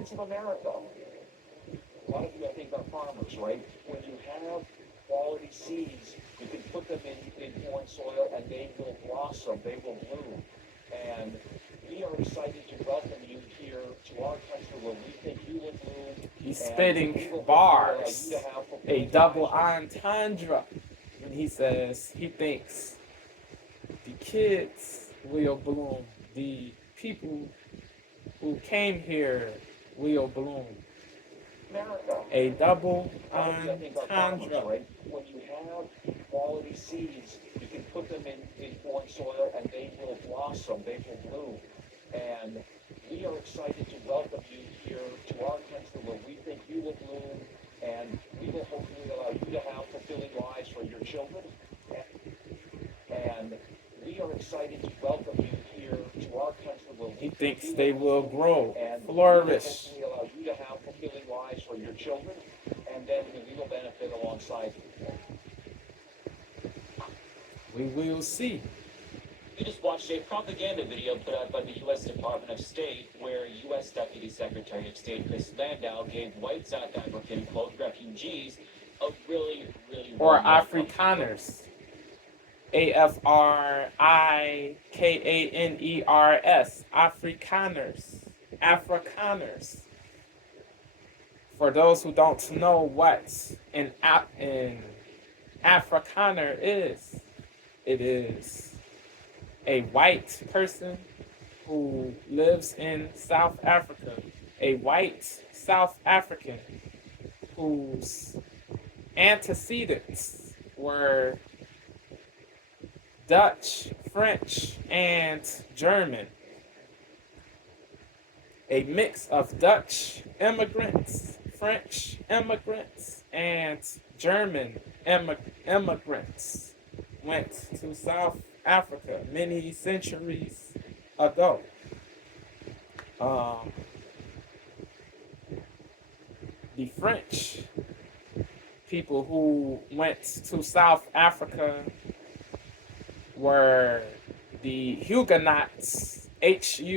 States of America. A lot of you, I think, are farmers, right? When you have quality seeds, you can put them in foreign soil and they will blossom, they will bloom. And we are excited to welcome you here to our country where we think you will bloom. He's spitting bars, a double entendre, when he says he thinks the kids will bloom, the people who came here will bloom. A double entendre. When you have quality seeds, you can put them in foreign soil and they will blossom, they will bloom. And we are excited to welcome you here to our country where we think you will bloom, and we will hopefully allow you to have fulfilling lives for your children. And we are excited to welcome you here to our country where he thinks they will grow, flourish. We allow you to have fulfilling lives for your children, and then we will benefit alongside you. We will see. We just watched a propaganda video put out by the U.S. Department of State where U.S. Deputy Secretary of State Chris Landau gave white South African, quote, refugees a really, really... Or Afrikaners. AFRIKANERS. Afrikaners. Afrikaners. For those who don't know what an Afrikaner is, it is a white person who lives in South Africa, a white South African whose antecedents were Dutch, French, and German. A mix of Dutch immigrants, French immigrants, and German immigrants went to South Africa many centuries ago. The French people who went to South Africa were the Huguenots, Huguenots,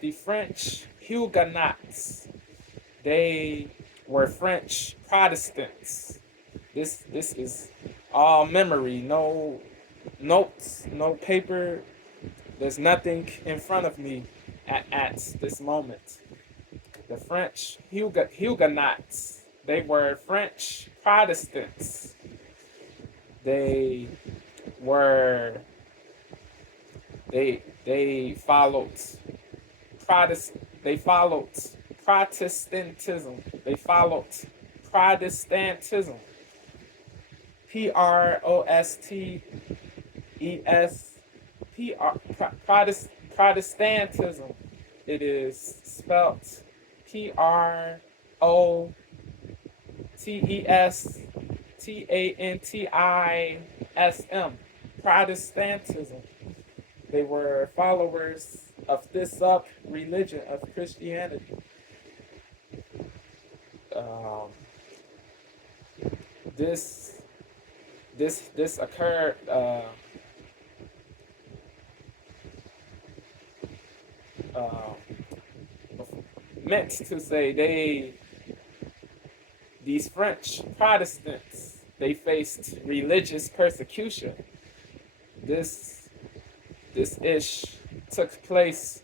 the French Huguenots. They were French Protestants. This is all memory, no notes, no paper. There's nothing in front of me at this moment. The French Huguenots, they were French Protestants. They followed Protestantism. They followed Protestantism. Protestantism. It is spelt Protestantism. Protestantism. They were followers of this sub-religion of Christianity. This occurred meant to say these French Protestants, they faced religious persecution. This ish took place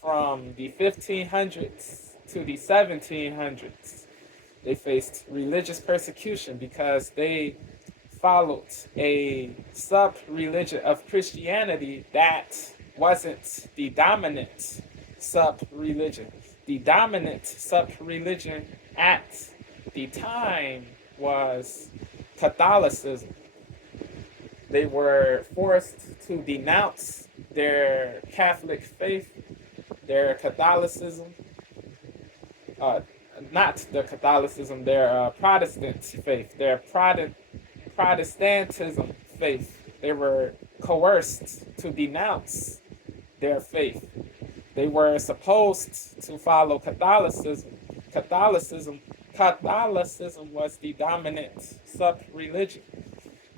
from the 1500s to the 1700s. They faced religious persecution because they followed a sub-religion of Christianity that wasn't the dominant sub-religion. The dominant sub-religion at the time was Catholicism. They were forced to denounce their Catholic faith, their Catholicism, not their Catholicism, their Protestant faith, their Protestantism faith. They were coerced to denounce their faith. They were supposed to follow Catholicism. Catholicism was the dominant sub-religion.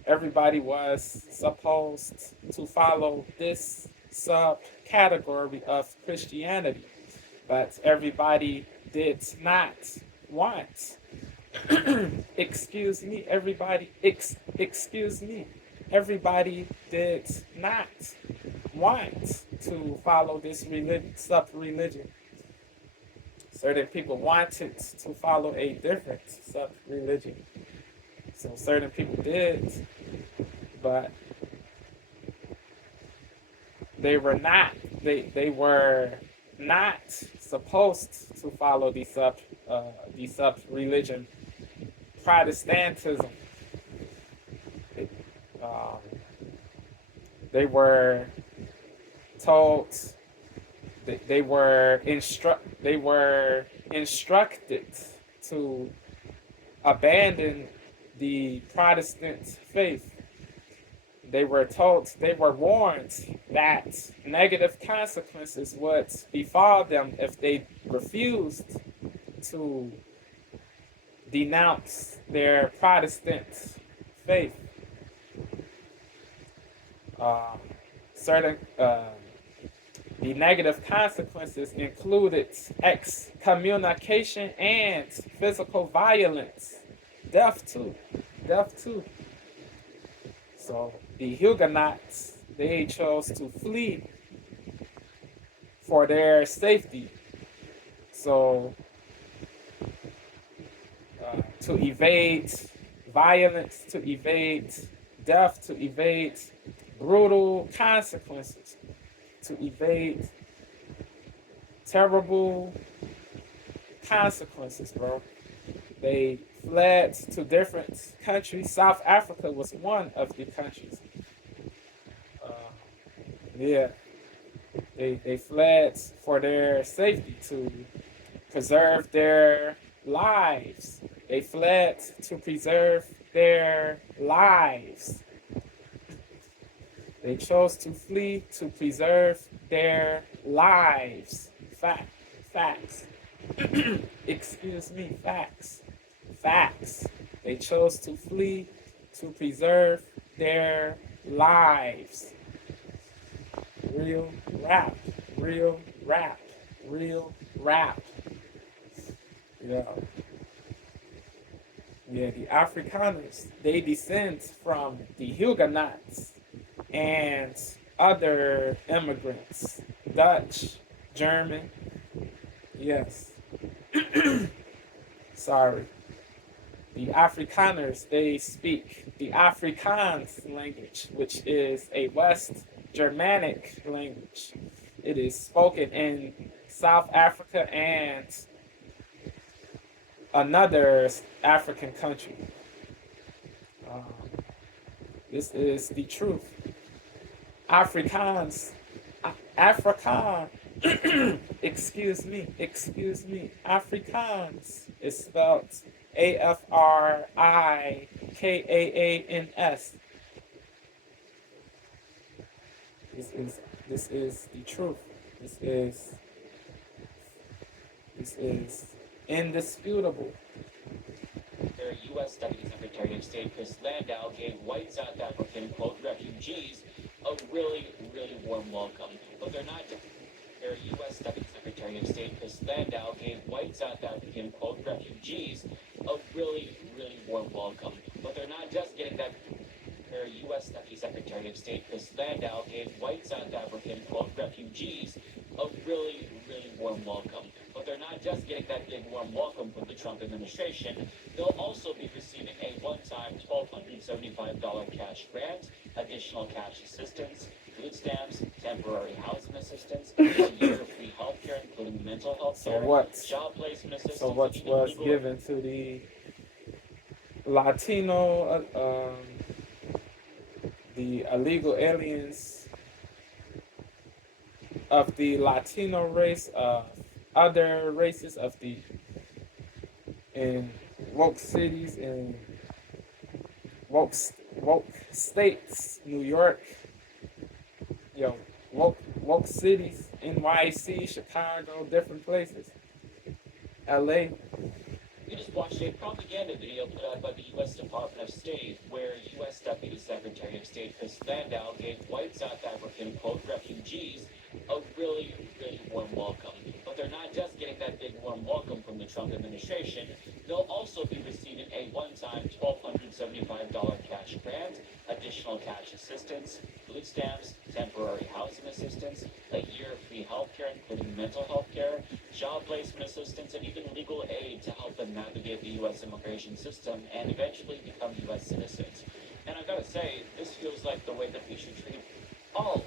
Everybody was supposed to follow this subcategory of Christianity. but everybody did not want. Excuse me, everybody. Excuse me. Everybody did not want to follow this sub-religion. Certain people wanted to follow a different sub-religion. So certain people did, but they were not. They were not supposed to follow the sub-religion. Protestantism. Um, they were told. They were instructed to abandon the Protestant faith. They were warned that negative consequences would befall them if they refused to denounce their Protestant faith. The negative consequences included excommunication and physical violence, death too. So the Huguenots, they chose to flee for their safety. So to evade violence, to evade death, to evade brutal consequences, to evade terrible consequences, bro. They fled to different countries. South Africa was one of the countries. They fled for their safety, to preserve their lives. They fled to preserve their lives. They chose to flee to preserve their lives. Facts. Excuse me, facts. They chose to flee to preserve their lives. Real rap. Yeah, the Afrikaners, they descend from the Huguenots and other immigrants, Dutch, German, yes. Sorry. The Afrikaners, they speak the Afrikaans language, which is a West Germanic language. It is spoken in South Africa and another African country. This is the truth. Afrikaans, Afrikaan, excuse me, Afrikaans is spelled AFRIKAANS. This is the truth. This is indisputable. Their U.S. Deputy Secretary of State Chris Landau gave white South African, quote, refugees a really, really warm welcome. But they're not. Their U.S. Deputy Secretary of State Chris Landau gave white South African, quote, refugees a really, really warm welcome. But they're not just getting that. Their U.S. Deputy Secretary of State Chris Landau gave white South African, quote, refugees a really, really warm welcome. But they're not just getting that big warm welcome from the Trump administration. They'll also be receiving a one-time $1,275 cash grant, additional cash assistance, food stamps, temporary housing assistance, a year of free health care, including mental health care, job placement assistance. So what was given to the Latino, the illegal aliens of the Latino race, other races of the in woke cities, in woke states, New York, woke cities, NYC, Chicago, different places, LA. You just watched a propaganda video put out by the U.S. Department of State, where U.S. Deputy Secretary of State Chris Landau gave white South African, quote, refugees a really, really warm welcome. But they're not just Trump administration. They'll also be receiving a one-time $1,275 cash grant, additional cash assistance, food stamps, temporary housing assistance, a year of free healthcare, including mental health care, job placement assistance, and even legal aid to help them navigate the U.S. immigration system and eventually become U.S. citizens. And I've got to say, this feels like the way that we should treat all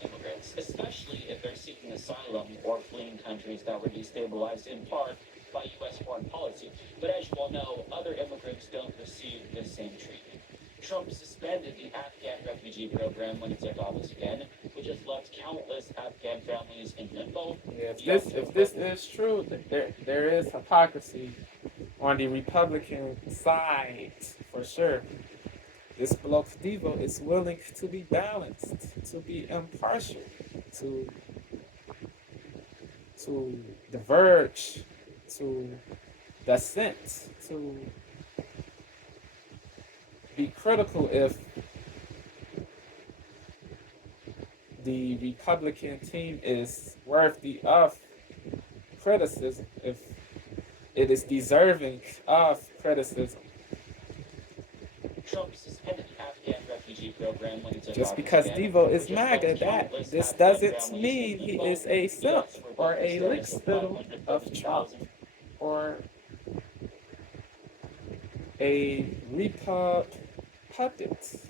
immigrants, especially if they're seeking asylum or fleeing countries that were destabilized in part by U.S. foreign policy. But as you all know, other immigrants don't receive the same treatment. Trump suspended the Afghan refugee program when he took office again, which has left countless Afghan families in limbo. Yeah, if this is true, there is hypocrisy on the Republican side for sure. This bloke Devo is willing to be balanced, to be impartial, to diverge, to dissent, to be critical if the Republican team is worthy of criticism, if it is deserving of criticism. Trump suspended the Afghan refugee program when he took Just office because again, Devo is which has MAGA, left that countless this Afghan doesn't families mean in he limbo. is a He simp also or revoked the a status of lickspittle of Trump 530,000 or a Repub puppet.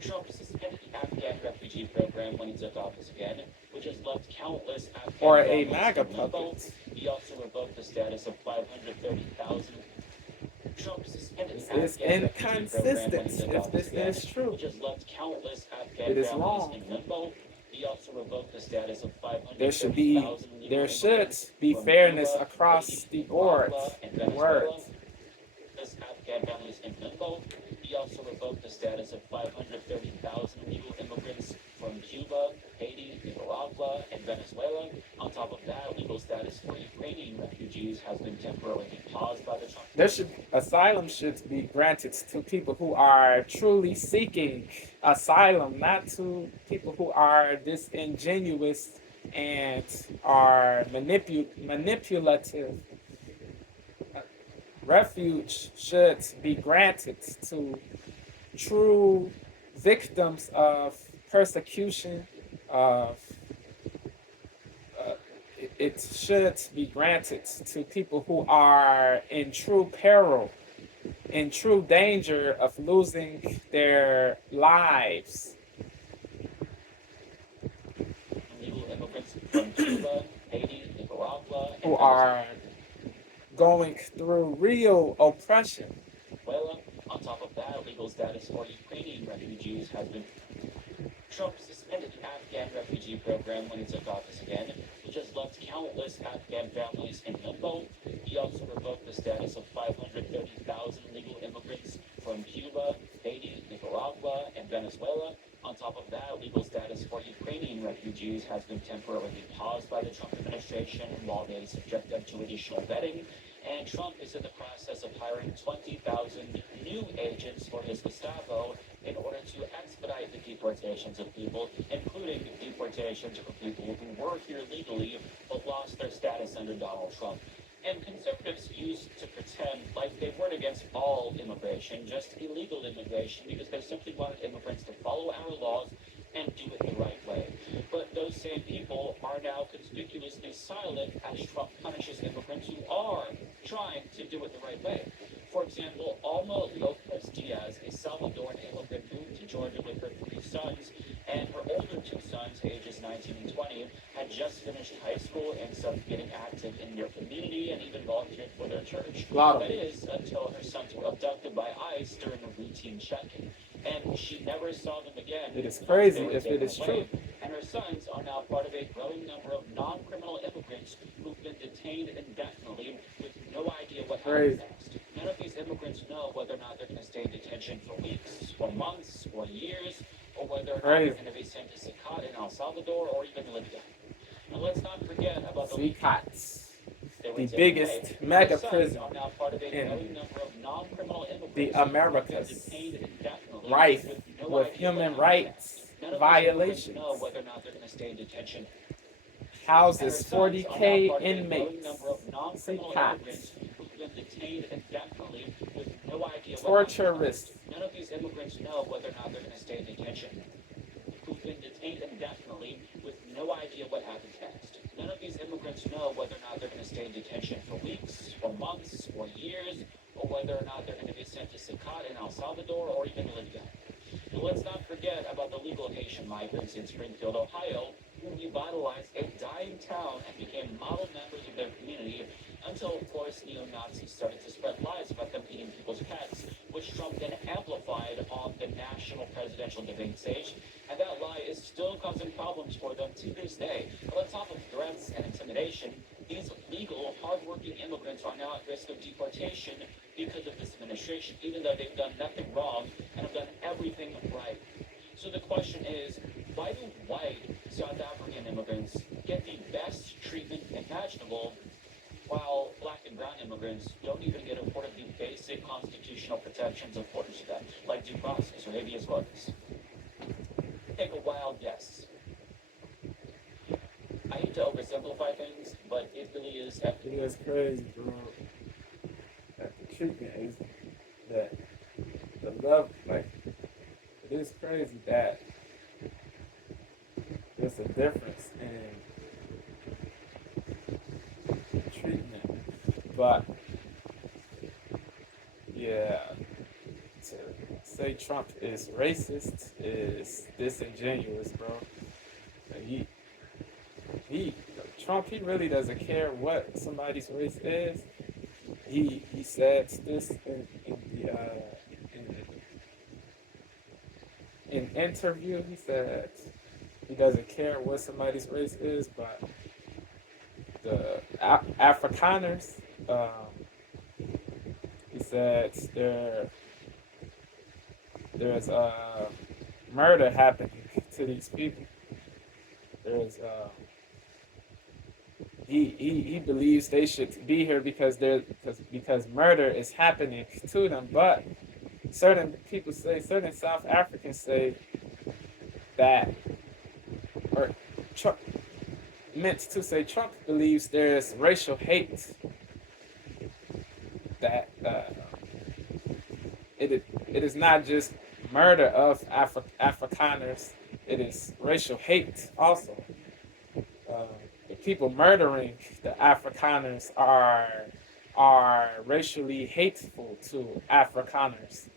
Trump suspended the Afghan refugee program when he took office again, which has left countless Afghan Or a families MAGA in limbo. puppet. He also revoked the status of 530,000. Trump suspended This the is Afghan refugee program when he inconsistent took if office this again, is true. which has left countless Afghan It is families wrong. in limbo. He also revoked the status of There should 530,000 legal should immigrants be from fairness Cuba, across Haiti, the board. Nicaragua, and Word. Venezuela. This Afghan families in limbo. He also revoked the status of 530,000 legal immigrants from Cuba, Haiti, Nicaragua, and Venezuela. On top of that, legal status for Ukrainian refugees has been temporarily paused by the Trump. Asylum should be granted to people who are truly seeking asylum, not to people who are disingenuous and are manipulative. Refuge should be granted to true victims of persecution, of it should be granted to people who are in true peril, in true danger of losing their lives. Legal immigrants from Cuba, Haiti, Nicaragua, and Who are going through real oppression. Venezuela. On top of that, legal status for Ukrainian refugees has been. Trump suspended the Afghan refugee program when he took office again, which has left countless Afghan families in limbo. He also revoked the status of 530,000 legal immigrants from Cuba, Haiti, Nicaragua, and Venezuela. On top of that, legal status for Ukrainian refugees has been temporarily paused by the Trump administration while they subject them to additional vetting. And Trump is in the process of hiring 20,000 new agents for his Gestapo in order to expedite the deportations of people, including deportations for people who were here legally but lost their status under Donald Trump. And conservatives used to pretend like they weren't against all immigration, just illegal immigration, because they simply wanted immigrants to follow our laws and do it the right way. But those same people are now conspicuously silent as Trump punishes immigrants who are trying to do it the right way. For example, Alma Lopez Diaz, a Salvadoran immigrant, moved to Georgia with her 3 sons, and her older 2 sons, ages 19 and 20, had just finished high school and started getting active in their community and even volunteered for their church. That is, until her sons were abducted by ICE during a routine check-in. And she never saw them again. It is crazy if it is true. And her sons are now part of a growing number of non-criminal immigrants who've been detained indefinitely with no idea what happens next. None of these immigrants know whether or not they're going to stay in detention for weeks, or months, or years, or whether or not they're going to be sent to Sikat in El Salvador or even Libya. And let's not forget about the biggest mega prison in the Americas, rife with human rights violations. Houses 40K inmates. been detained indefinitely with no idea what Torturous. None of these immigrants know whether or not they're going to stay in detention. Who've been detained indefinitely with no idea what happens next. None of these immigrants know whether or not they're going to stay in detention for weeks, or months, or years, or whether or not they're going to be sent to Sakat in El Salvador or even Libya. And let's not forget about the legal Haitian migrants in Springfield, Ohio, who revitalized a dying town and became model members of their community until, of course, neo-Nazis started to spread lies about them eating people's pets, which Trump then amplified on the national presidential debate stage. And that lie is still causing problems for them to this day. But on top of threats and intimidation, these legal, hardworking immigrants are now at risk of deportation because of this administration, even though they've done nothing wrong and have done everything right. So the question is, why do white South African immigrants get the best treatment imaginable, while black and brown immigrants don't even get afforded the basic constitutional protections afforded to them, like due process or habeas corpus? Take a wild guess. I hate to oversimplify things, but it really is It is crazy, bro. That the treatment is that the love, like, it is crazy that there's a difference in treatment. But yeah, to say Trump is racist is disingenuous, bro. He Trump, he really doesn't care what somebody's race is. He said this in interview. He said he doesn't care what somebody's race is, but the Afrikaners, he said there's murder happening to these people. There's he believes they should be here because murder is happening to them. But certain people say, certain South Africans say that, or Trump meant to say, Trump believes there's racial hate, that it is not just murder of Afrikaners, it is racial hate also. The people murdering the Afrikaners are racially hateful to Afrikaners.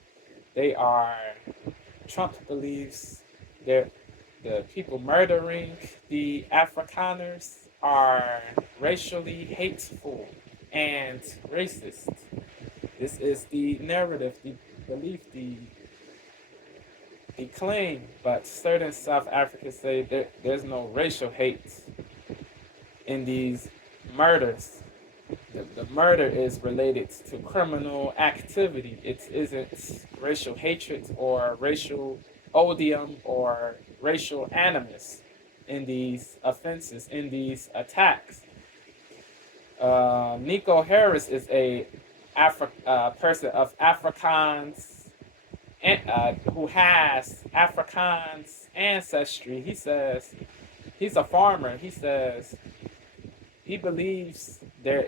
They are, Trump believes that the people murdering the Afrikaners are racially hateful and racist. This is the narrative, the belief, the claim, but certain South Africans say there's no racial hate in these murders. The murder is related to criminal activity. It isn't racial hatred or racial odium or racial animus in these offenses, in these attacks. Nico Harris is a person of Afrikaans, who has Afrikaans ancestry. He says he's a farmer. He says he believes there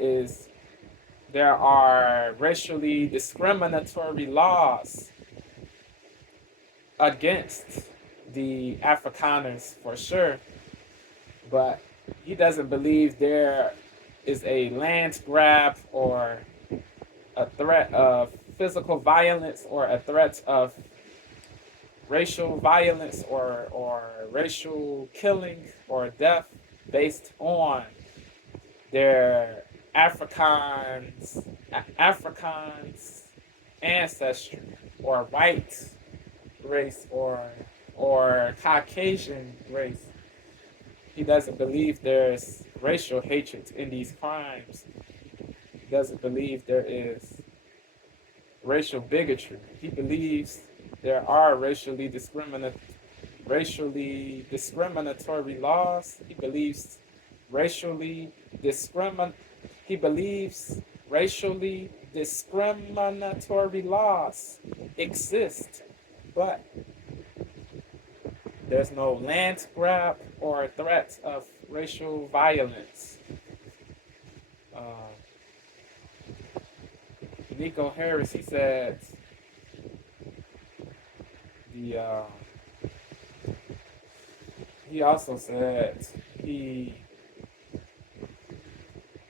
are racially discriminatory laws against the Afrikaners for sure, but he doesn't believe there is a land grab or a threat of physical violence or a threat of racial violence or racial killing or death based on their Afrikaans ancestry or white race or Caucasian race. He doesn't believe there's racial hatred in these crimes. He doesn't believe there is racial bigotry. He believes there are racially discriminatory laws. He believes racially discriminatory laws exist, but there's no land grab or threat of racial violence. Nico Harris, he said the he also said he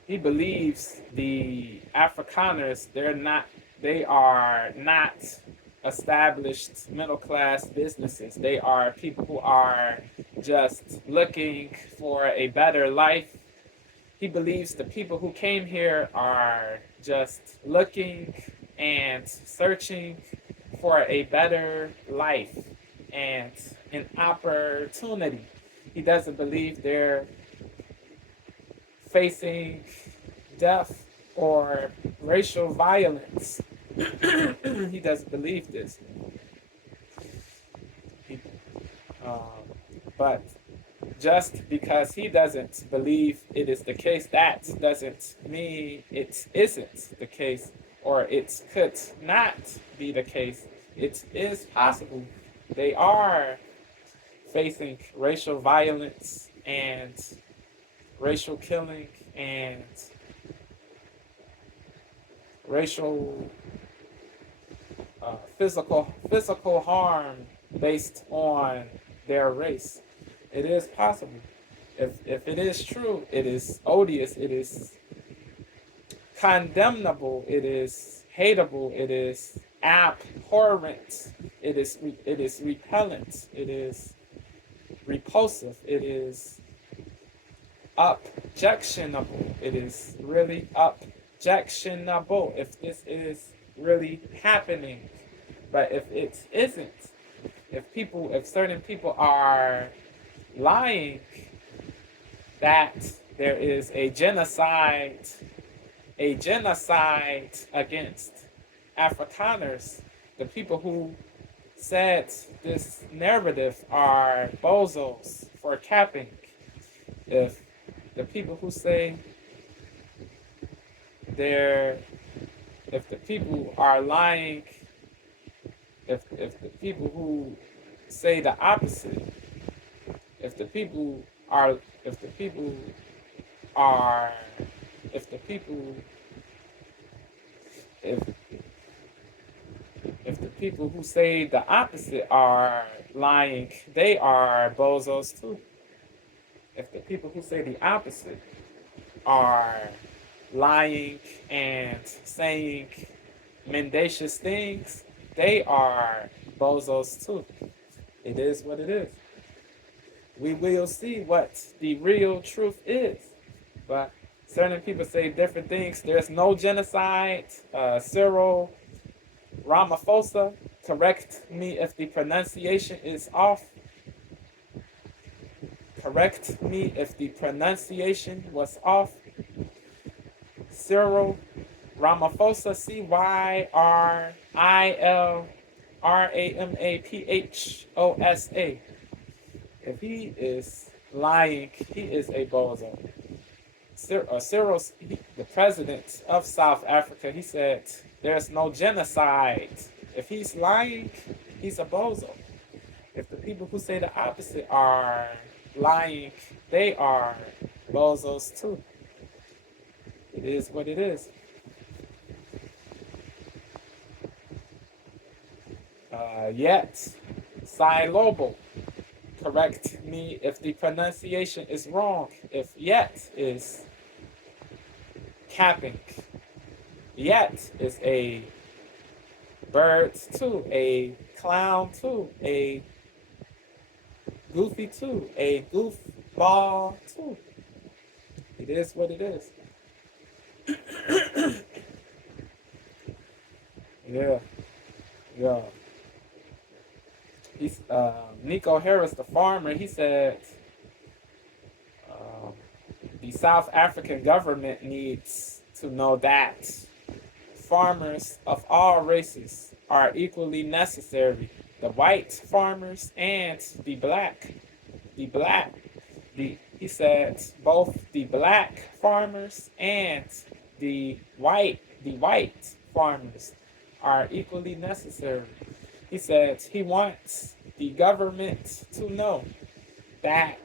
he believes the Afrikaners, they are not established middle class businesses. They are people who are just looking for a better life. He believes the people who came here are just looking and searching for a better life and an opportunity. He doesn't believe they're facing death or racial violence. He doesn't believe this. He, um, but just because he doesn't believe it is the case, that doesn't mean it isn't the case, or it could not be the case. It is possible. They are facing racial violence and racial killing and racial physical harm based on their race. It is possible. If it is true, it is odious, it is condemnable, it is hateable, it is abhorrent, it is repellent, it is repulsive, it is objectionable. It is really objectionable if this is really happening. But if it isn't, if certain people are lying that there is a genocide against Afrikaners, the people who said this narrative are bozos for capping. If the people who say if the people are lying, if the people who say the opposite, if the people are, if the people are, if the people, if the people who say the opposite are lying, they are bozos too. If the people who say the opposite are lying and saying mendacious things, they are bozos too. It is what it is. We will see what the real truth is. But certain people say different things. There's no genocide. Cyril Ramaphosa, correct me if the pronunciation is off. Correct me if the pronunciation was off. Cyril Ramaphosa, Cyrilramaphosa. If he is lying, he is a bozo. Cyril, the president of South Africa, he said there's no genocide. If he's lying, he's a bozo. If the people who say the opposite are lying, they are bozos too. It is what it is. Yet, Silobo, correct me if the pronunciation is wrong. If yet is capping, yet is a bird too, a clown too, a goofy too, a goofball too. It is what it is. Yeah. He's Nico Harris, the farmer. He said the South African government needs to know that farmers of all races are equally necessary. The white farmers and the black. He said both the black farmers and the white farmers are equally necessary. He said he wants the government to know that,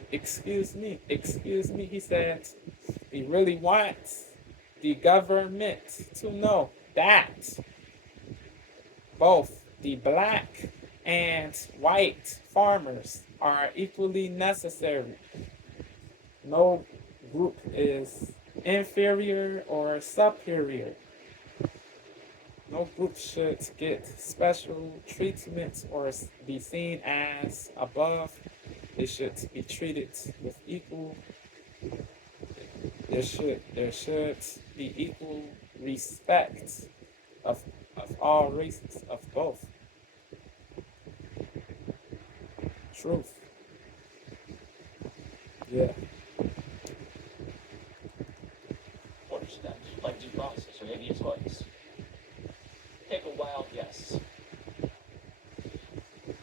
excuse me, he said he really wants the government to know that both the black and white farmers are equally necessary. No group is inferior or superior. No group should get special treatment or be seen as above. They should be treated with equal. There should be equal respect of all races, of both. Truth. Yeah. Understand, like due process or habeas corpus. Take a wild guess.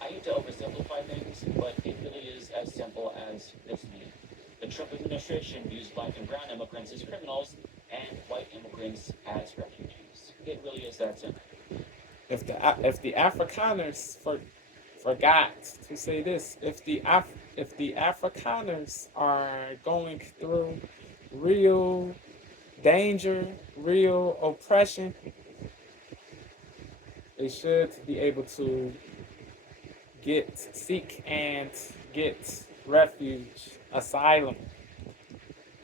I hate to oversimplify things, but it really is as simple as this meme. The Trump administration views black and brown immigrants as criminals and white immigrants as refugees. It really is that simple. If the Afrikaners forgot to say this, if the Afrikaners are going through real danger, real oppression, they should be able to seek and get refuge, asylum.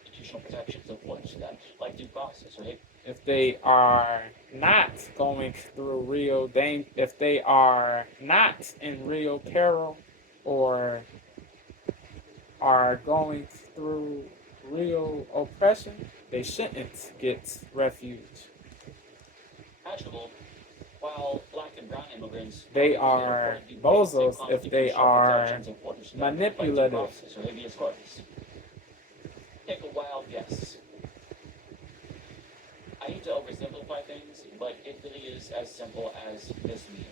Institutional protections of what that, like due process, right? If they are not going through real danger, if they are not in real peril or are going through real oppression, they shouldn't get refuge. Actionable, while black and brown immigrants, They are bozos if they are manipulative. Like due process or habeas corpus. Take a wild guess. I hate to oversimplify things, but it really is as simple as this meme.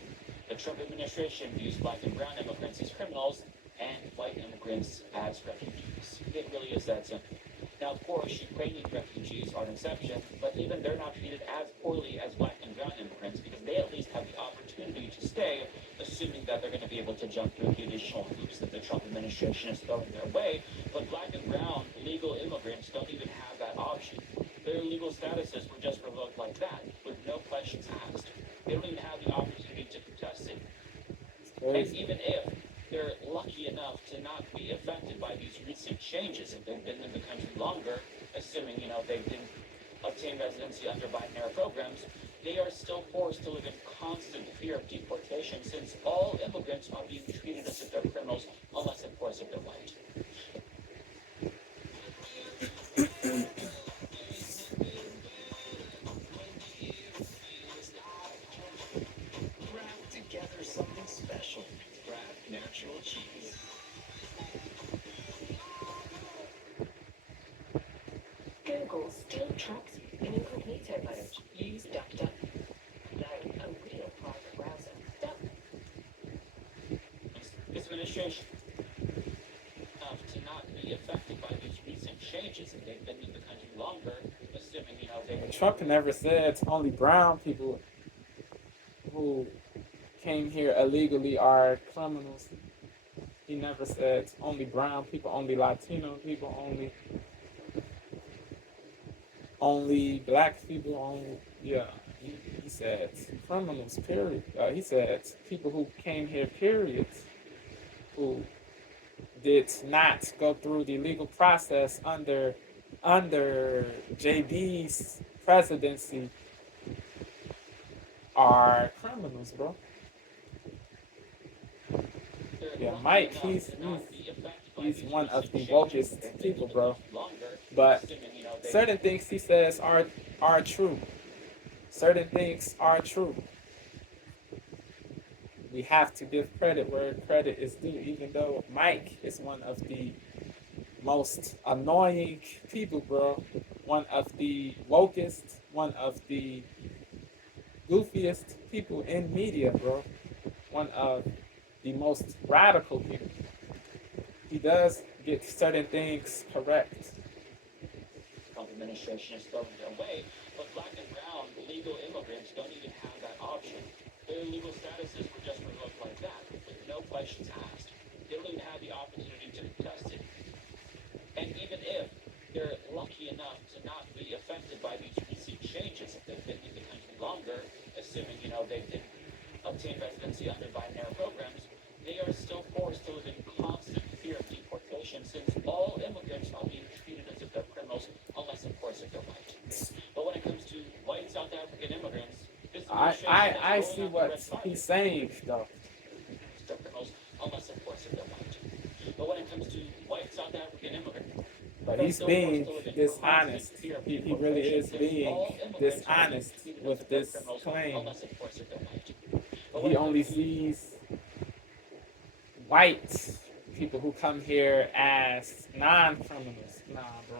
The Trump administration views black and brown immigrants as criminals and white immigrants as refugees. It really is that simple. Now, of course, Ukrainian refugees are an exception, but even they're not treated as poorly as black and brown immigrants because they at least have the opportunity to stay, assuming that they're going to be able to jump through the additional hoops that the Trump administration is throwing their way. But black and brown legal immigrants don't even have that option. Their legal statuses were just revoked like that, with no questions asked. They don't even have the opportunity to contest it. And even if they're lucky enough to not be affected by these recent changes, if they've been in the country longer, assuming, they didn't obtain residency under Biden-era programs, they are still forced to live in constant fear of deportation since all immigrants are being treated as if they're criminals, unless, of course, if they're white. Craft together something special. Craft natural cheese. Google still tracks you in incognito mode. Use DuckDuck. No, a real private browser. Duck. This administration to not be affected by these recent changes, if they've been in the country longer, assuming, they... Trump never said only brown people who came here illegally are criminals. He never said only brown people, only Latino people, only black people, he said criminals, period. He said people who came here, period, who did not go through the legal process under JB's presidency are criminals, bro. Yeah, Mike, he's one of the wokest people, bro. But certain things he says are true. Certain things are true. We have to give credit where credit is due, even though Mike is one of the most annoying people, bro. One of the wokest, one of the goofiest people in media, bro. One of the most radical people. He does get certain things correct. Trump administration is throwing their way, but black and brown legal immigrants don't even have that option. Their legal statuses were just revoked like that, with no questions asked. They don't even have the opportunity to contest it. And even if they're lucky enough to not be affected by these obtain residency under binary programs, they are still forced to live in constant fear of deportation since all immigrants are being treated as if they're criminals, unless, of course, if they're white. But when it comes to white South African immigrants, this administration I is see rolling out the what red carpet. he's saying though. They're criminals, unless, of course, if they're white. But when it comes to white South African immigrants, But he's being dishonest. He really is being dishonest with this claim. He only sees white people who come here as non-criminals. Nah, bro.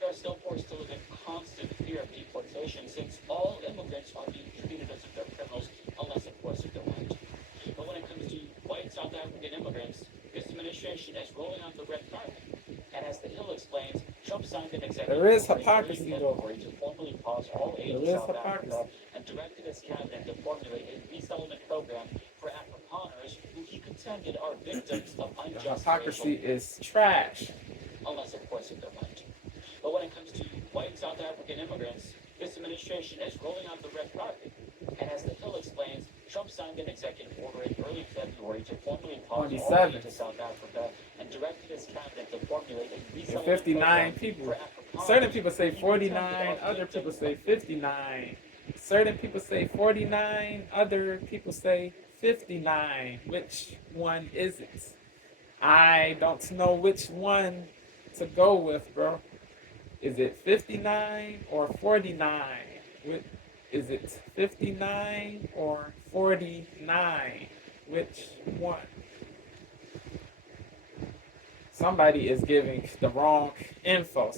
They are still forced to live in constant fear of deportation since all immigrants are being treated as if they're criminals, unless, of course, if they're white. But when it comes to white South African immigrants, this administration is rolling out the red carpet. And as The Hill explains, Trump signed an executive There is order in hypocrisy, early though. February to formally pause all aid There to is South Africa hypocrisy. and directed his cabinet to formulate a resettlement program for Afrikaners who he contended are victims of The unjust hypocrisy racial, is trash. unless, of course, if they're white. But when it comes to white South African immigrants, this administration is rolling out the red carpet. And as The Hill explains, Trump signed an executive order in early February to formally pause all 27. aid to South Africa and directed his cabinet to formulate a And resettlement 59 program people. for Afrikaners. Certain people say 49, other people say 59. Certain people say 49, other people say 59. Which one is it? I don't know which one to go with, bro. Is it 59 or 49? Is it 59 or 49? Which one? Somebody is giving the wrong info.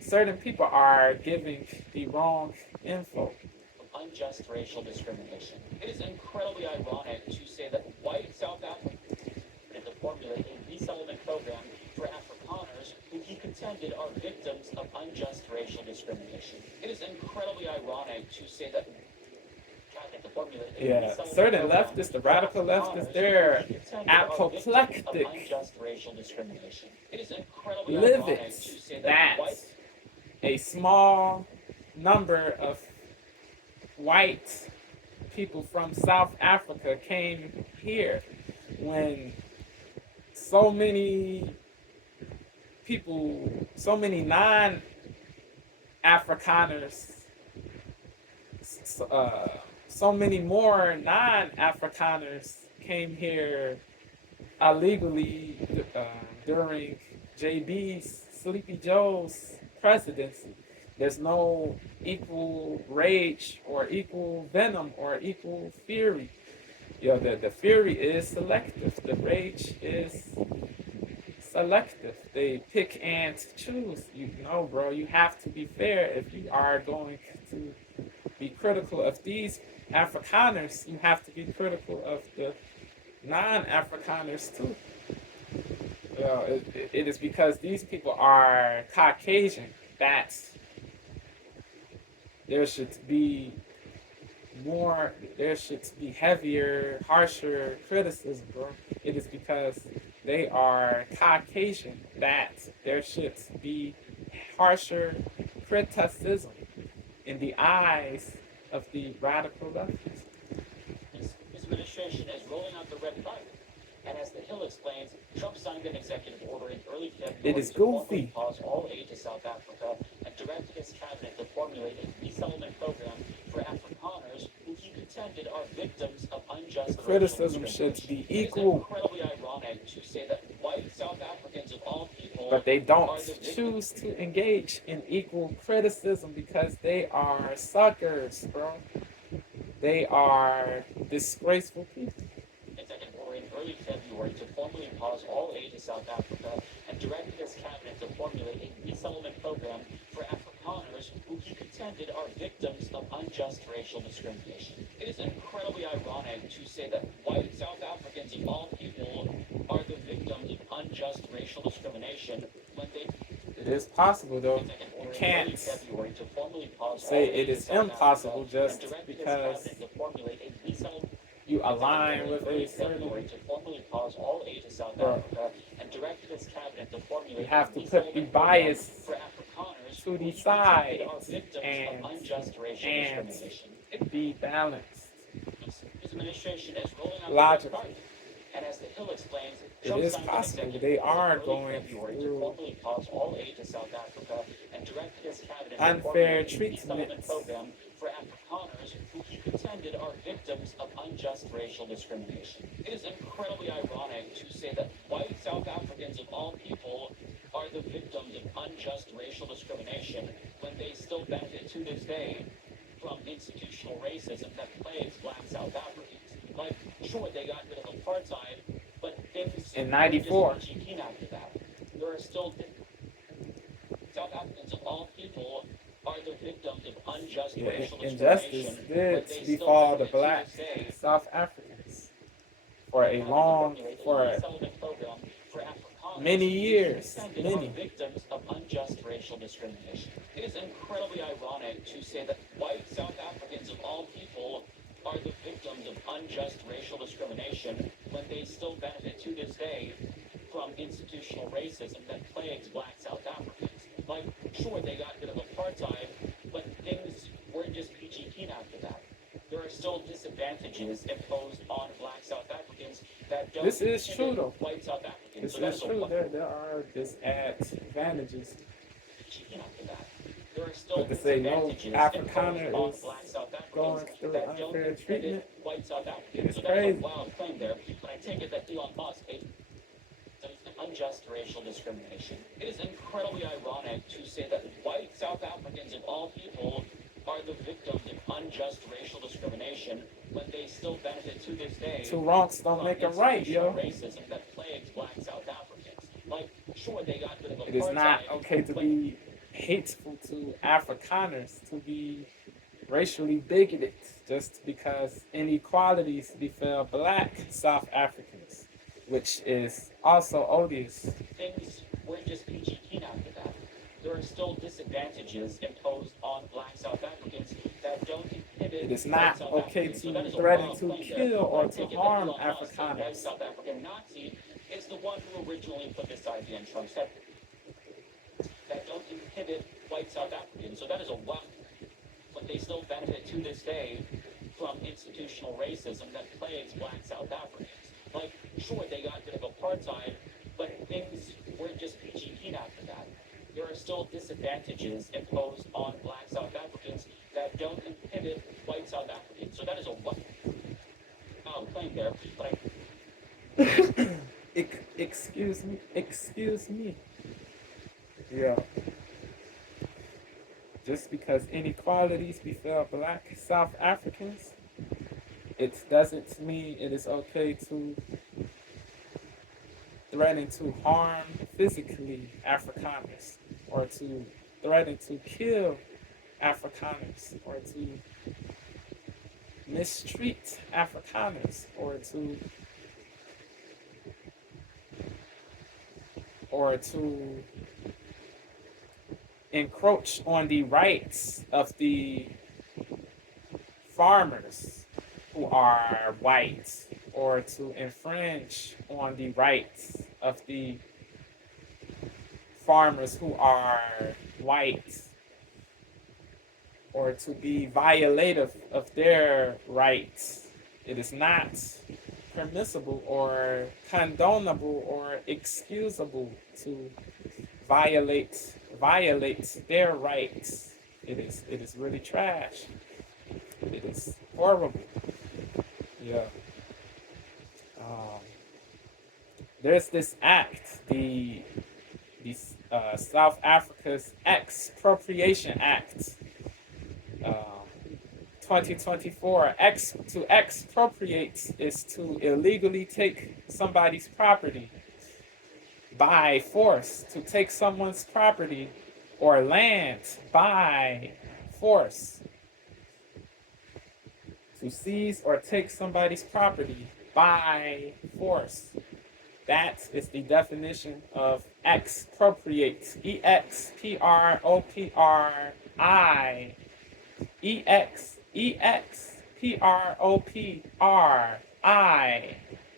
Certain people are giving the wrong info. Unjust racial discrimination. It is incredibly ironic to say that white South Africans to formulate a resettlement program for Afrikaners who he contended are victims of unjust racial discrimination. It is incredibly ironic to say that to formulate a Yeah, resettlement certain program leftists, the for radical Afrikaners leftists, who they're he contended are victims of apoplectic. unjust racial discrimination. It is incredibly Livid ironic to say that white a small number of white people from South Africa came here when so many people, so many non-Afrikaners, so many more non-Afrikaners came here illegally during JB's, Sleepy Joe's presidency. There's no equal rage or equal venom or equal fury. You know, the fury is selective. The rage is selective. They pick and choose. You know, bro, you have to be fair if you are going to be critical of these Afrikaners. You have to be critical of the non-Afrikaners too. You know, it is because these people are Caucasian that there should be more, there should be heavier, harsher criticism, bro. It is because they are Caucasian that there should be harsher criticism in the eyes of the radical leftists. This administration is rolling out the red carpet. And as The Hill explains, Trump signed an executive order in early February It is to formally goofy. pause all aid to South Africa and directed his cabinet to formulate a resettlement program for Afrikaners who he contended are victims of unjust Criticism racial should be discrimination. It is equal, incredibly ironic to say that white South Africans of all people but they are don't the victims. choose to engage in equal criticism because they are suckers, bro. They are disgraceful people. Executive order in early February to formally pause all aid to South Africa and directed his cabinet to formulate a resettlement program for Afrikaners who he contended are victims of unjust racial discrimination. It is incredibly ironic to say that white South Africans of all people are the victims of unjust racial discrimination when they It is possible, though. executive You order in can't early February to formally pause say all it aid to is South impossible Africa just and directed his because cabinet to formulate a resettlement you align with early a certain. February to formally pause all aid to South Bro. Africa and directed his cabinet to formulate You have a to put the resettlement program bias for Afrikaners to who the he contended side are victims and of unjust racial and discrimination. be balanced. This administration is rolling out the Logical. card. And as the Hill explains, It Trump is signed an possible executive they order are in early going February to through formally pause all aid to South Africa and directed his cabinet to unfair formulate a peace settlement treatment. program for Afrikaners who he contended are victims of unjust racial discrimination. It is incredibly ironic to say that white South Africans of all people are the victims of unjust racial discrimination when they still benefit to this day from institutional racism that plagues black South Africans. Like, sure, they got rid of apartheid, but things In were '94. just peachy keen after that. There are still South Africans of all people are the victims of unjust Yeah, racial injustice discrimination did when they befall still the benefit black to this day South Africans for a having to long, formulate a for peace settlement program for Afrikaners many who he years, contended many. are victims of unjust racial discrimination. It is incredibly ironic to say that white South Africans of all people are the victims of unjust racial discrimination when they still benefit to this day from institutional racism that plagues black South Africans. Like, sure, they got rid of apartheid, but things weren't just peachy keen after that. There are still disadvantages imposed on black South Africans that don't This is true inhibit though. white South Africans. This So that is is a true. one There are disadvantages. peachy keen after that. There are still But to say no disadvantages Afrikaner imposed on is black South Africans going through that don't unfair treatment, inhibit white South Africans. it's So that is a crazy. wild claim there. But I take it that Elon Musk unjust racial discrimination. It is incredibly ironic to say that white South Africans of all people are the victims of unjust racial discrimination when they still benefit to this day Two wrongs don't from make a right, institutional yo. racism that plagues black South Africans. Like, sure, they got rid of It is not apartheid, okay to but be hateful to Afrikaners, to be racially bigoted just because inequalities befell black South Africans, which is also odious. things weren't just peachy keen after that. There are still disadvantages imposed on black South Africans that don't inhibit It is white not South okay Africans. So to that is a threaten wild to claim there. kill or I to take it that harm Elon Musk, the white Afrikaners. South African Nazi, is the one who originally put this idea in Trump's head. That don't inhibit white South Africans. So that is a wild, but they still benefit to this day from institutional racism that plagues black South Africans. Like, sure, they got rid of apartheid, but things weren't just peachy keen after that. There are still disadvantages imposed on black South Africans that don't inhibit white South Africans. So that is a wild claim there. But Excuse me, excuse me. Yeah. Just because inequalities befell black South Africans, it doesn't mean it is okay to threaten to harm physically Afrikaners or to threaten to kill Afrikaners or to mistreat Afrikaners or to encroach on the rights of the farmers who are white or to infringe on the rights of the farmers who are white or to be violative of their rights. It is not permissible or condonable or excusable to violate their rights. It is really trash. It is horrible. Yeah. There's this act, the South Africa's Expropriation Act, 2024. To expropriate is to illegally take somebody's property by force, to take someone's property or land by force, to seize or take somebody's property by force. That is the definition of expropriate. Expropriate.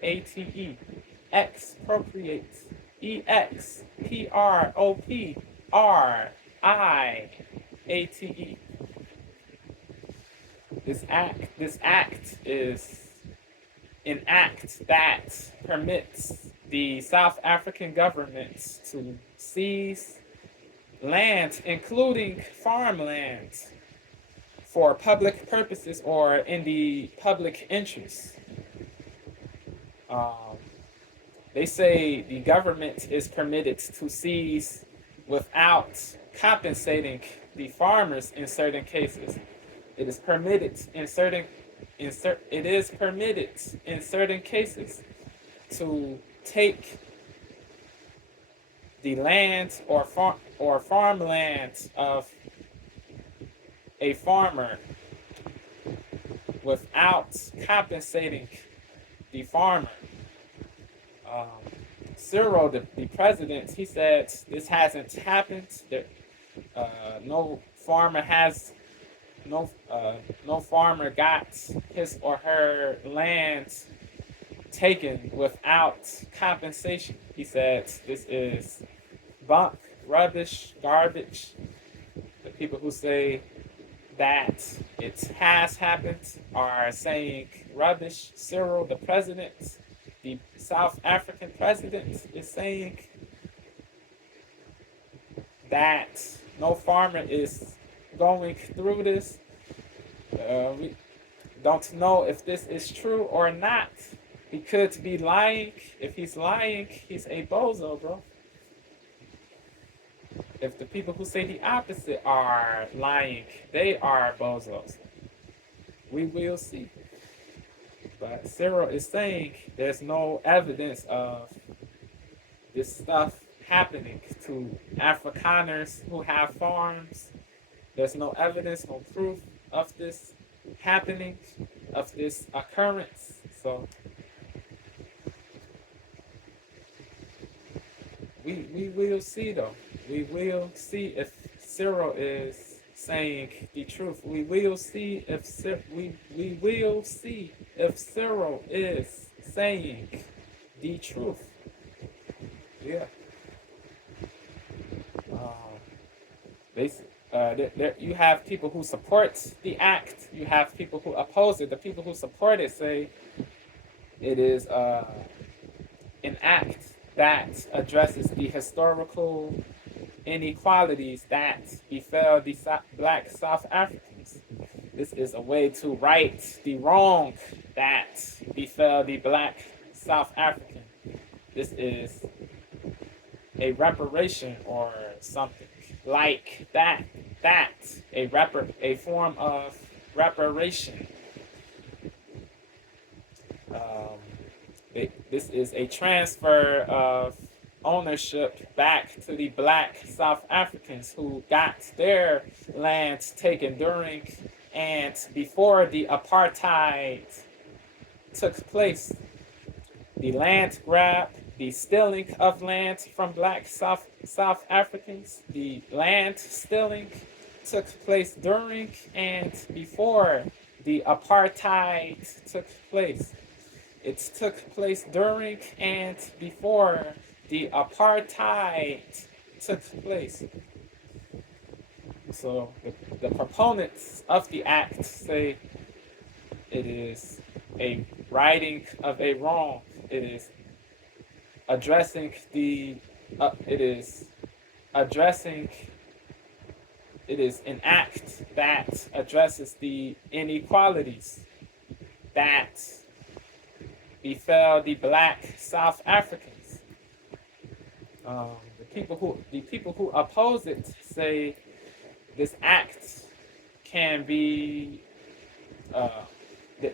Expropriate. Expropriate. This act is an act that permits the South African government to seize land, including farmland, for public purposes or in the public interest. Um, they say the government is permitted to seize without compensating the farmers in certain cases. It is permitted in certain cases to take the land or farmland of a farmer without compensating the farmer. Cyril, the president, he said this hasn't happened. No farmer has no farmer got his or her land taken without compensation. He said this is bunk, rubbish, garbage. The people who say that it has happened are saying rubbish. Cyril, the president, the South African president, is saying that no farmer is going through this. We don't know if this is true or not. He could be lying. If he's lying, he's a bozo, bro. If the people who say the opposite are lying, they are bozos. We will see. But Cyril is saying there's no evidence of this stuff happening to Afrikaners who have farms. There's no evidence, no proof of this happening, of this occurrence. So we will see though. We will see if Cyril is saying the truth. We will see if we will see if Cyril is saying the truth. Yeah. You have people who support the act. You have people who oppose it. The people who support it say it is an act that addresses the historical inequalities that befell the black South Africans. This is a way to right the wrong that befell the black South African. This is a reparation or something like that. A form of reparation. This is a transfer of ownership back to the black South Africans who got their lands taken during and before the apartheid took place. The land grab, the stealing of land from black South Africans, the land stealing took place during and before the apartheid took place. It took place during and before the apartheid took place. So the proponents of the act say it is a righting of a wrong. It is addressing it is an act that addresses the inequalities that befell the black South Africans. The people who oppose it say this act can be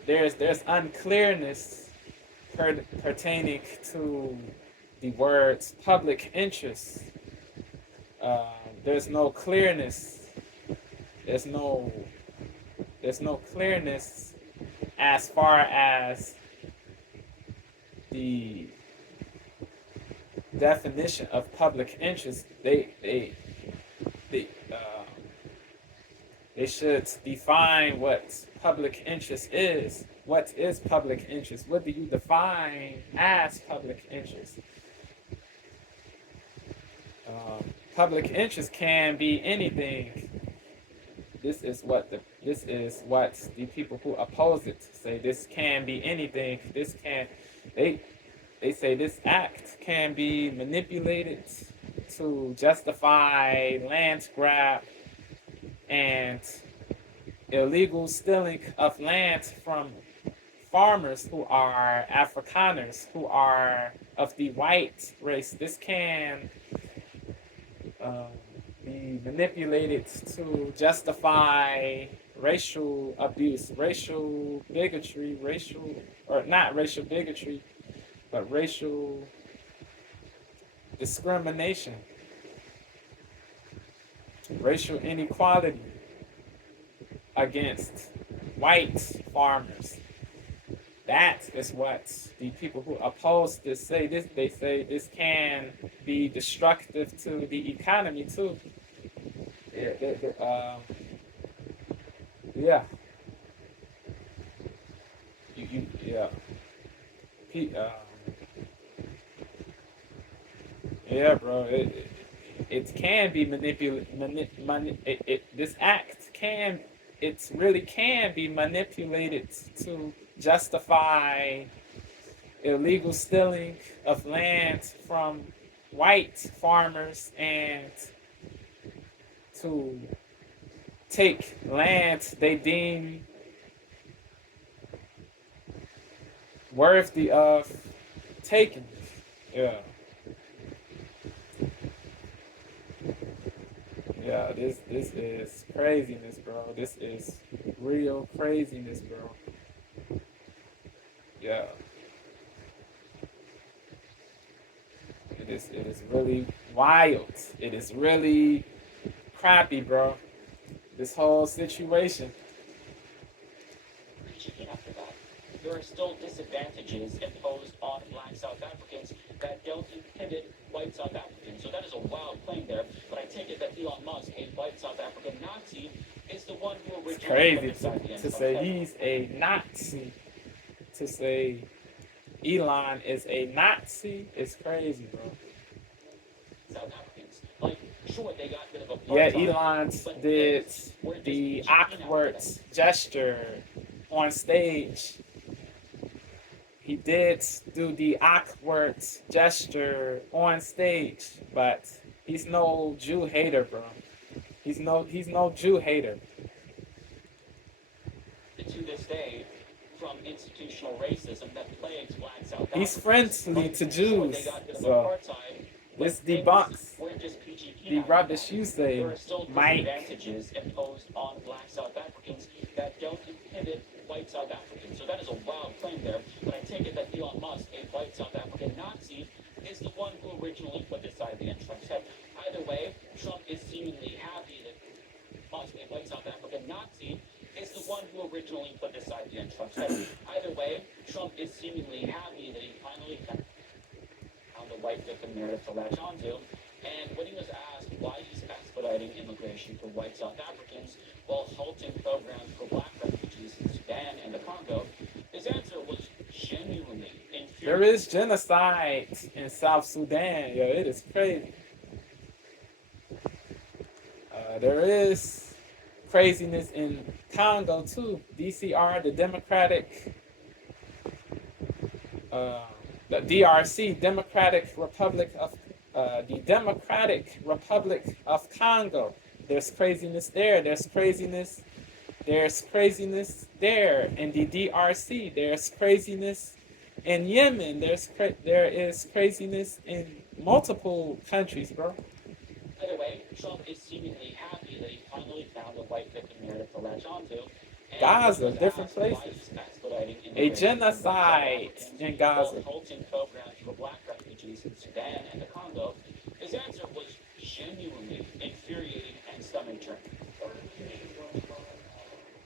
there's unclearness pertaining to the words public interest. There's no clearness. There's no clearness as far as the definition of public interest. They should define what public interest is. What is public interest? What do you define as public interest? Public interest can be anything. This is what the this is what the people who oppose it say. This can be anything. This can, they they say this act can be manipulated to justify land grab and illegal stealing of land from farmers who are Afrikaners, who are of the white race. This can um, be manipulated to justify racial abuse, racial bigotry, or not racial bigotry, but racial discrimination, racial inequality against white farmers. That is what the people who oppose this say. They say this can be destructive to the economy too. Yeah. Yeah. Yeah, bro. It can be manipulated. This act can. It really can be manipulated to justify illegal stealing of land from white farmers and to take land they deem worthy of taking. Yeah. Yeah, this is craziness, bro. This is real craziness, bro. Yeah. It is really wild. It is really crappy, bro. This whole situation. After that, there are still disadvantages imposed on black South Africans that don't inhibit white South Africans. So that is a wild claim there. But I take it that Elon Musk, a white South African Nazi, is the one who It's originally crazy to say he's a Nazi. To say Elon is a Nazi is crazy, bro. South Africans. Like, sure, they got rid of Yeah, apartheid, Elon but did we're the just awkward gesture on stage. He did do the awkward gesture on stage, but he's no Jew hater, bro. He's no Jew hater. to this day from institutional racism that plagues black South Africa. He's friendly to Jews, so this debunks the rubbish you say, there are still Mike. disadvantages imposed on black South Africans that don't inhibit white South Africans. So that is a wild claim there, but I take it that Elon Musk, a white South African Nazi, is the one who originally put this idea in Trump's head. Either way, Trump is seemingly happy that Musk, a white South African Nazi, is the one who originally put this idea in Trump's head. Either way, Trump is seemingly happy that he finally found a white victim narrative to latch onto. And when he was asked why he's expediting immigration for white South Africans while halting programs for black refugees in Sudan and the Congo, his answer was genuinely infuriating. There is genocide in South Sudan, yo. It is crazy. There is craziness in Congo too. DCR, the DRC, Democratic Republic of the Democratic Republic of Congo. There's craziness there. There's craziness there in the DRC. There's craziness in Yemen. There is craziness in multiple countries, bro. Either way, Trump is seemingly happy that he finally found a white victim narrative to latch onto. Gaza, different places. A genocide in Gaza. Halting programs for black refugees in Sudan and the Congo. His answer was genuinely infuriating and stomach-turning.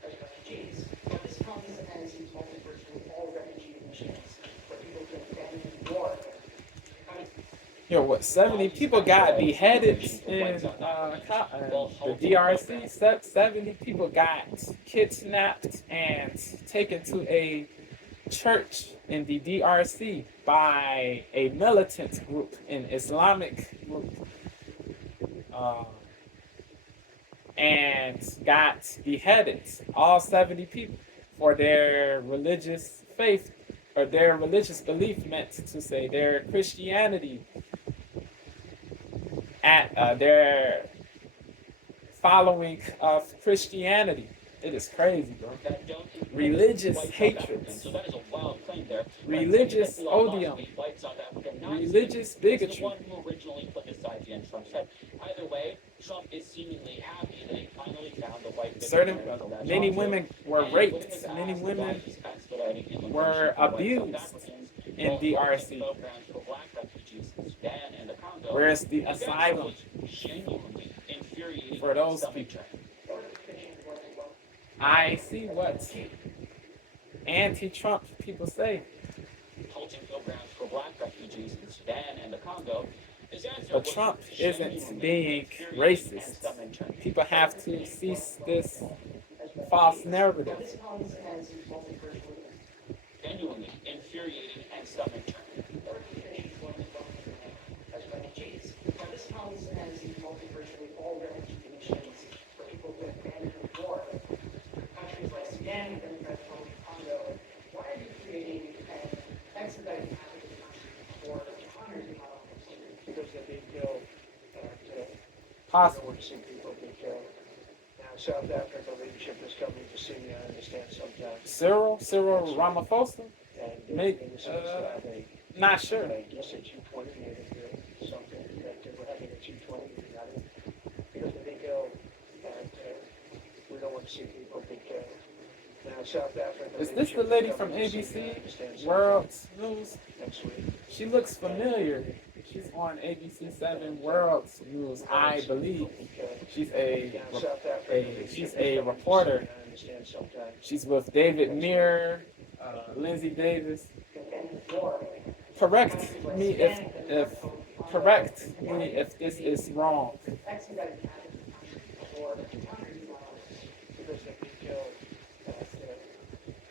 Refugees. Now, this comes as he told me virtually all refugee missions where people can abandon war. Yo, what? 70 people got beheaded in the DRC. 70 people got kidnapped and taken to a church in the DRC by a militant group, an Islamic group. and got beheaded, all 70 people, for their religious faith or their religious belief, meant to say their Christianity, at their following of Christianity. It is crazy, bro. That don't include Religious white South hatred, Africans. So that is a wild claim there. religious But Elon Musk, odium, the white South African Nazi, religious is the bigotry. one who originally put this idea in Trump's head. Either way, Trump is seemingly happy that he finally found the white Certain visionary to latch many onto. women were And when he raped, was many asked women why he's expediting immigration were for white South abused Africans, in while holding DRC. programs for black refugees in Sudan and the Congo, Where's the his answer asylum was genuinely infuriating for those stomach people? turning. I see what anti-Trump people say. Halting programs for black refugees in Sudan and the Congo. His answer But was Trump genuinely isn't being infuriating and racist. stomach-turning. People have to cease this false narrative. Genuinely infuriating and stomach-turning. As refugees. Now, this counts as multi-virtually all refugee missions for people who have abandoned the war. Countries like Sudan and Democratic Republic of Congo. Why are you creating an expedited pathway to the country for hundreds of miles? Because they're being killed. Possible. To see people being killed. Now, South Africa leadership is coming to see me. I understand sometimes. Cyril Ramaphosa? And Make, they were supposed to have a Not sure. I guess a G20 meeting here, something that we're having a G20 meeting out of, because they're being killed, and we don't want to see people being killed. Now, South Africa. Is this the lady from ABC World News? Next week. She looks familiar. She's on ABC 7 World News, I believe. She's a reporter. I understand sometimes. She's with David Muir, Lindsay Davis. Correct me if this is wrong. Because they're being killed, and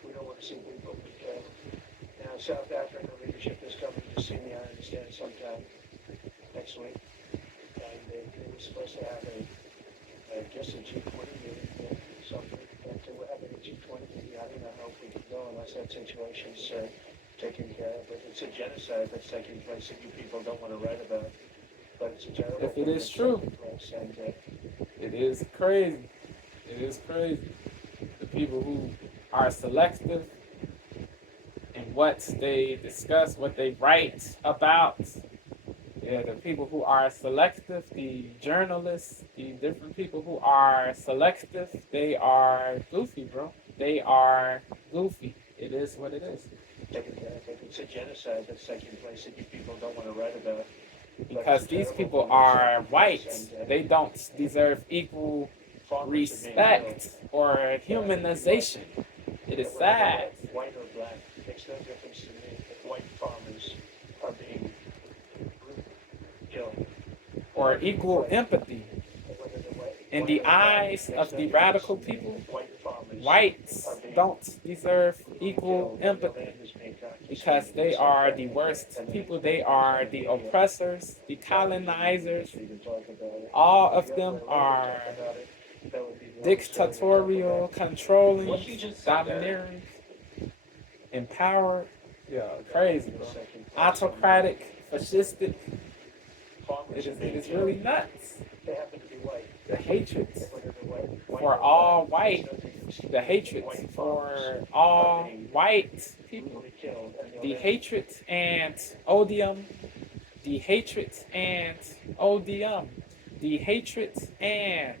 we don't want to see people being killed. Now, South Africa leadership is coming to see me, I understand, sometime next week. And they were supposed to have I guess a G20 meeting or something. But we're having a G20 meeting. I don't know how we can go unless that situation's taken care of. But it's a genocide that's taking place that you people don't want to write about. But it's a terrible If it thing is that's true. taking place. And It is crazy. It is crazy. The people who are selective in what they discuss, what they write about. Yeah, the people who are selective, the journalists, the different people who are selective, they are goofy, bro. They are goofy. It is what it is. taken care of. It's a genocide that's taking place that you people don't want to write about. Because these people are white. They don't deserve equal respect or humanization. It is sad. White or black makes no difference to me. If white farmers are being killed. Or equal empathy. In the eyes of the radical people, whites don't deserve equal empathy because they are the worst people. They are the oppressors, the colonizers. All of them are dictatorial, controlling, domineering, empowered. Yeah, crazy, bro. Autocratic, fascistic. It is really nuts. The hatred for all white, the hatred for all white people, the hatred and odium, the hatred and odium, the hatred and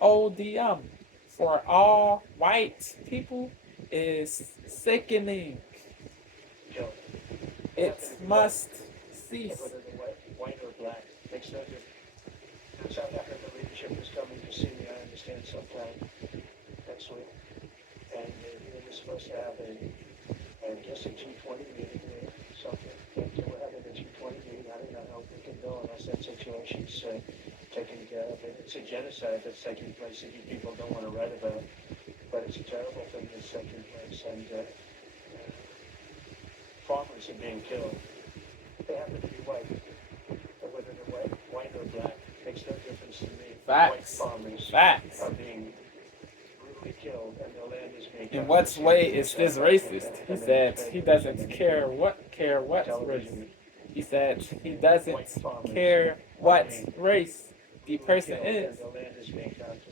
odium for all white people is sickening. It must cease. White or black makes no difference. South Africa leadership is coming to see me, I understand, sometime next week. And they were supposed to have I guess a G20 meeting or something. But we're having a G20 meeting. I don't know how we can go unless that situation's taken care of. It's a genocide that's taking place that you people don't want to write about. But it's a terrible thing that's taking place. And farmers are being killed. They happen to be white. But whether they're white or black, makes no difference to me. Facts. White farmers Facts. are being brutally killed and their land is being In what way confiscated is this racist? He said he doesn't care what race. He said he doesn't care what race the person is.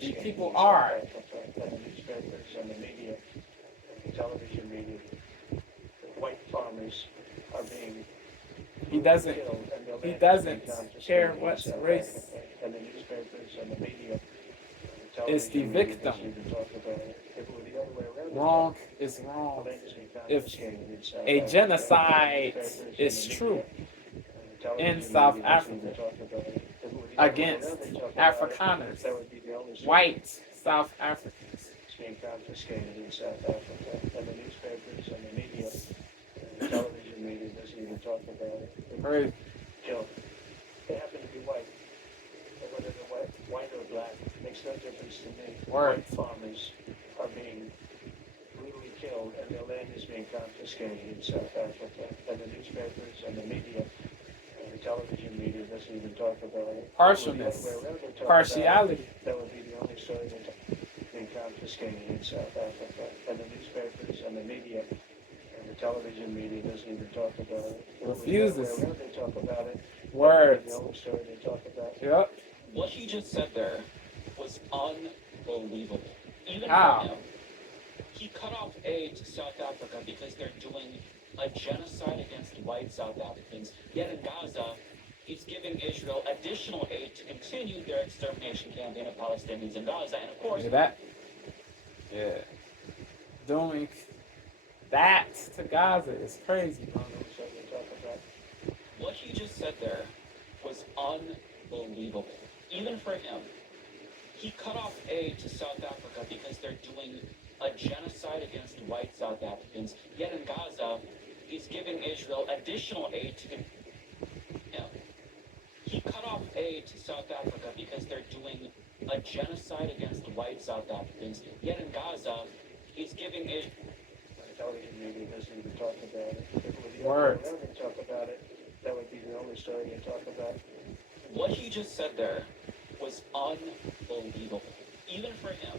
The people are. And the newspapers and the media, the television media, white farmers are being He doesn't killed and their he land doesn't is being confiscated care in what South race Africa. And the newspapers and the media, is the victim. Wrong is wrong. If a genocide is true in South Africa against Afrikaners, white South Africans, being confiscated in South Africa, and the newspapers and the media, the television media doesn't even talk about it. Right. Killed. They happen to be white. And whether they're white or black makes no difference to me. Word. White farmers are being brutally killed, and their land is being confiscated in South Africa, and the newspapers and the media. The television media doesn't even talk about it. Partialness, partiality. That would be the only story that's being confiscated in South Africa. And the newspapers and the media and the television media doesn't even talk about it. Refuses. Wherever they talk about it, Words. the only story they talk about. Yep. What he just said there was unbelievable. Even How? for him, he cut off aid to South Africa because they're doing a genocide against white South Africans. Yet in Gaza, he's giving Israel additional aid to continue their extermination campaign of Palestinians in Gaza. And of course, Look at that. Yeah. Doing that to Gaza is crazy. So they talk about. what he just said there was unbelievable. Even for him, he cut off aid to South Africa because they're doing a genocide against white South Africans. Yet in Gaza, he's giving Israel additional aid to he cut off aid to South Africa because they're doing a genocide against white South Africans. Yet in Gaza, he's giving Israel. The television media doesn't even talk about it. If it was the Words. other way around they talk about it, that would be the only story they talk about. What he just said there was unbelievable. Even for him,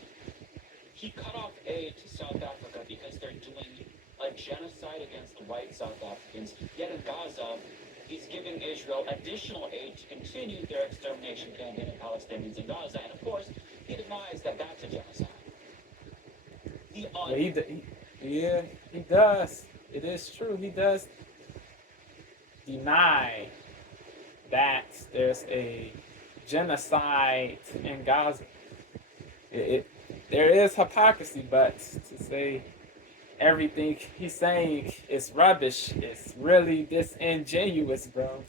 he cut off aid to South Africa because they're doing a genocide against white South Africans. Yet in Gaza, he's giving Israel additional aid to continue their extermination campaign of Palestinians in Gaza. And of course, he denies that that's a genocide. Yeah, he does. It is true. He does deny that there's a genocide in Gaza. There is hypocrisy, but to say everything he's saying is rubbish is really disingenuous, bro.